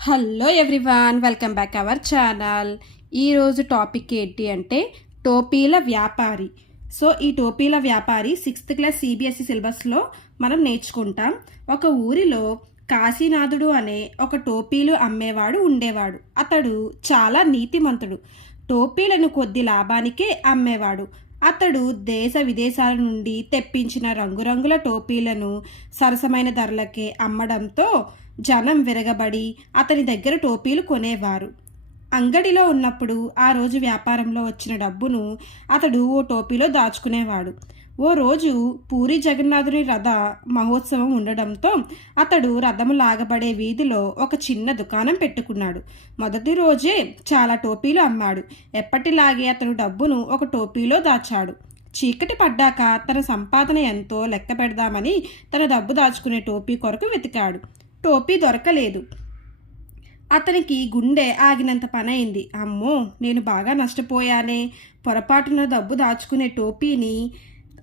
Hello everyone welcome back our channel. ఈరోజు topic ఏంటి అంటే టోపీల వ్యాపారి. సో ఈ టోపీల వ్యాపారి సిక్స్త్ క్లాస్ సిబిఎస్ఈ సిలబస్లో మనం నేర్చుకుంటాం. ఒక ఊరిలో కాశీనాథుడు అనే ఒక టోపీలు అమ్మేవాడు ఉండేవాడు. అతడు చాలా నీతిమంతుడు. టోపీలను కొద్ది లాభానికే అమ్మేవాడు. అతడు దేశ విదేశాల నుండి తెప్పించిన రంగురంగుల టోపీలను సరసమైన ధరలకే అమ్మడంతో జనం విరగబడి అతని దగ్గర టోపీలు కొనేవారు. అంగడిలో ఉన్నప్పుడు ఆ రోజు వ్యాపారంలో వచ్చిన డబ్బును అతడు ఓ టోపీలో దాచుకునేవాడు. ఓ రోజు పూరి జగన్నాథుని రథ మహోత్సవం ఉండడంతో అతడు రథము లాగబడే వీధిలో ఒక చిన్న దుకాణం పెట్టుకున్నాడు. మొదటి రోజే చాలా టోపీలు అమ్మాడు. ఎప్పటిలాగే అతను డబ్బును ఒక టోపీలో దాచాడు. చీకటి పడ్డాక తన సంపాదన ఎంతో లెక్క పెడదామని తన డబ్బు దాచుకునే టోపీ కొరకు వెతికాడు. టోపీ దొరకలేదు. అతనికి గుండె ఆగినంత పనైంది. అమ్మో నేను బాగా నష్టపోయానే. పొరపాటున డబ్బు దాచుకునే టోపీని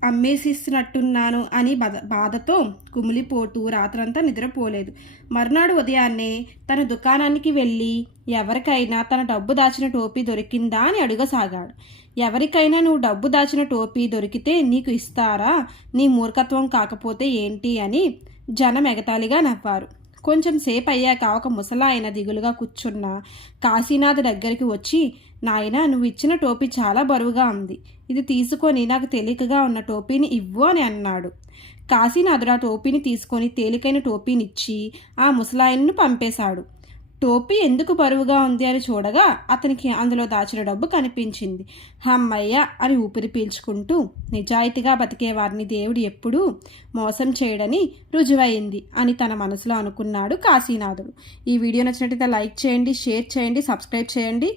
అమ్మేసిస్తున్నట్టున్నాను అని బాధ బాధతో కుమిలిపోతూ రాత్రంతా నిద్రపోలేదు. మర్నాడు ఉదయాన్నే తన దుకాణానికి వెళ్ళి ఎవరికైనా తన డబ్బు దాచిన టోపీ దొరికిందా అని అడుగసాగాడు. ఎవరికైనా నువ్వు డబ్బు దాచిన టోపీ దొరికితే నీకు ఇస్తారా? నీ మూర్ఖత్వం కాకపోతే ఏంటి? అని జనం ఎగతాళిగా నవ్వారు. కొంచెం సేపు అయ్యాక ఒక ముసలాయన దిగులుగా కూర్చున్న కాశీనాథ్ దగ్గరికి వచ్చి నాయన నువ్వు ఇచ్చిన టోపీ చాలా బరువుగా ఉంది. ఇది తీసుకొని నాకు తేలికగా ఉన్న టోపీని ఇవ్వు అని అన్నాడు. కాశీనాథుడు ఆ టోపీని తీసుకొని తేలికైన టోపీనిచ్చి ఆ ముసలాయన్ను పంపేశాడు. టోపీ ఎందుకు బరువుగా ఉంది అని చూడగా అతనికి అందులో దాచిన డబ్బు కనిపించింది. హమ్మయ్య అని ఊపిరి పీల్చుకుంటూ నిజాయితీగా బతికే వారిని దేవుడు ఎప్పుడూ మోసం చేయడని రుజువైంది అని తన మనసులో అనుకున్నాడు కాశీనాథుడు ఈ వీడియో నచ్చినట్టయితే లైక్ చేయండి షేర్ చేయండి సబ్స్క్రైబ్ చేయండి.